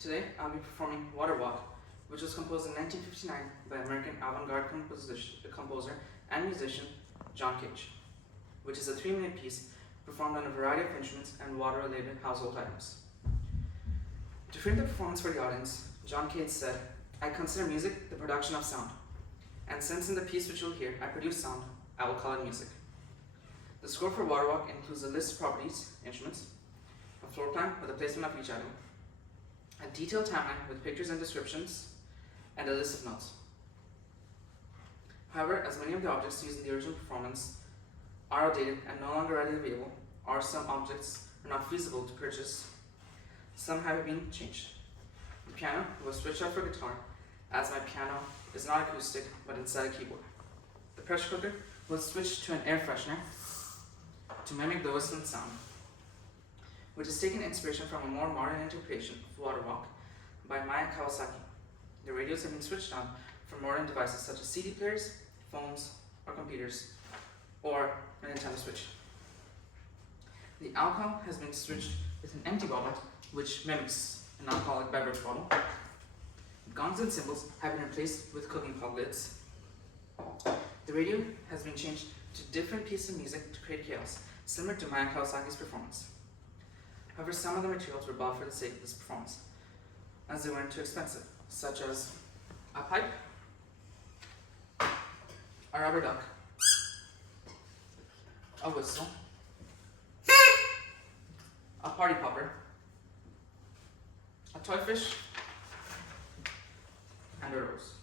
Today I'll be performing Water Walk, which was composed in 1959 by American avant-garde composer and musician John Cage, which is a 3-minute piece performed on a variety of instruments and water-related household items. To frame the performance for the audience, John Cage said, "I consider music the production of sound, and since in the piece which you'll hear I produce sound, I will call it music." The score for Water Walk includes a list of properties, instruments, a floor plan with a placement of each item, a detailed timeline with pictures and descriptions, and a list of notes. However, as many of the objects used in the original performance are outdated and no longer readily available, or some objects are not feasible to purchase, some have been changed. The piano was switched out for guitar, as my piano is not acoustic but instead a keyboard. The pressure cooker was switched to an air freshener to mimic the whistling sound, which has taken inspiration from a more modern interpretation of Water Walk by Maya Kawasaki. The radios have been switched on for modern devices such as CD players, phones, or computers, or a Nintendo Switch. The alcohol has been switched with an empty bottle, which mimics an alcoholic beverage bottle. Gongs and cymbals have been replaced with cooking pot lids. The radio has been changed to different pieces of music to create chaos, similar to Maya Kawasaki's performance. However, some of the materials were bought for the sake of this performance, as they weren't too expensive, such as a pipe, a rubber duck, a whistle, a party popper, a toy fish, and a rose.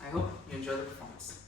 I hope you enjoy the performance.